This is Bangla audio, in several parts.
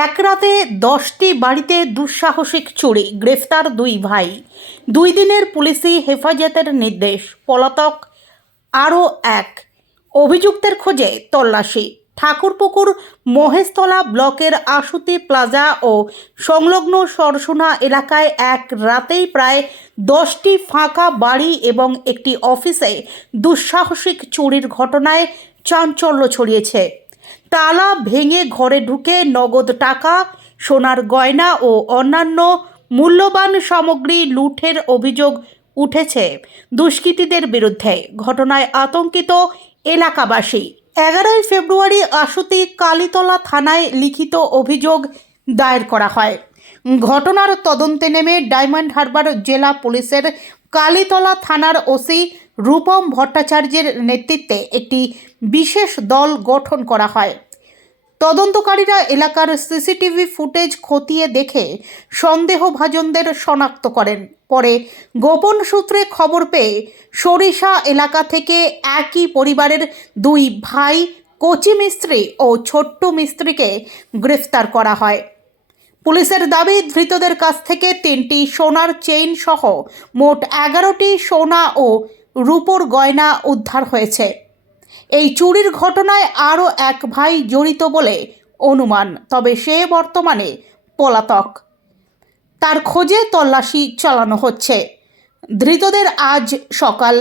এক রাতে 10টি বাড়িতে দুঃসাহসিক চুরি, গ্রেফতার দুই ভাই। 2 দিনের পুলিশি হেফাজতের নির্দেশ, পলাতক আরও এক অভিযুক্তের খোঁজে তল্লাশি। ঠাকুরপুকুর মহেশতলা ব্লকের আশুতি প্লাজা ও সংলগ্ন সরসোনা এলাকায় এক রাতেই প্রায় 10টি ফাঁকা বাড়ি এবং একটি অফিসে দুঃসাহসিক চুরির ঘটনায় চাঞ্চল্য ছড়িয়েছে। তালা ভেঙে ঘরে ঢুকে নগদ টাকা, সোনার গয়না ও অন্যান্য মূল্যবান সামগ্রী লুঠের অভিযোগ উঠেছে দুষ্কৃতীদের বিরুদ্ধে। ঘটনায় আতঙ্কিত এলাকাবাসী। 11ই ফেব্রুয়ারি আশুতি কালীতলা থানায় লিখিত অভিযোগ দায়ের করা হয়। ঘটনার তদন্তে নেমে ডায়মন্ড হারবার জেলা পুলিশের কালীতলা থানার ওসি রূপম ভট্টাচার্যের নেতৃত্বে একটি বিশেষ দল গঠন করা হয়। তদন্তকারীরা এলাকার সিসিটিভি ফুটেজ খতিয়ে দেখে সন্দেহভাজনদের শনাক্ত করেন। পরে গোপন সূত্রে খবর পেয়ে সরিষা এলাকা থেকে একই পরিবারের 2 ভাই কচি মিস্ত্রি ও ছোট্ট মিস্ত্রিকে গ্রেফতার করা হয়। পুলিশের দাবি, ধৃতদের কাছ থেকে 3টি সোনার চেইন সহ মোট 11টি সোনা ও রূপোর গয়না উদ্ধার হয়েছে। এই চুরির ঘটনায় আরও এক ভাই জড়িত বলে অনুমান, তবে সে বর্তমানে পলাতক। তার খোঁজে তল্লাশি চালানো হচ্ছে। ধৃতদের আজ সকাল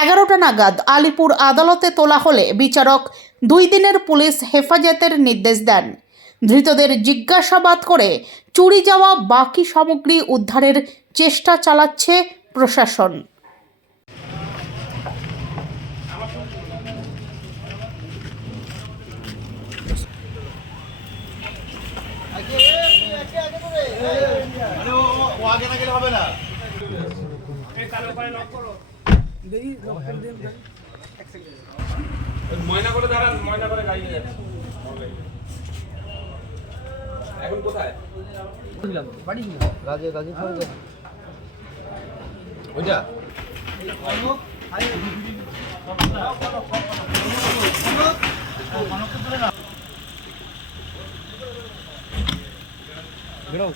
11টা নাগাদ আলিপুর আদালতে তোলা হলে বিচারক 2 দিনের পুলিশ হেফাজতের নির্দেশ দেন। ধৃতদের জিজ্ঞাসাবাদ করে চুরি যাওয়া বাকি সামগ্রী উদ্ধারের চেষ্টা চালাচ্ছে প্রশাসন। ময়না করে দাঁড়ান, ময়না করে গাড়ি নিয়ে যাচ্ছে। এখন কোথায়? বাড়ি রাজে রাজে ওইটা বেরো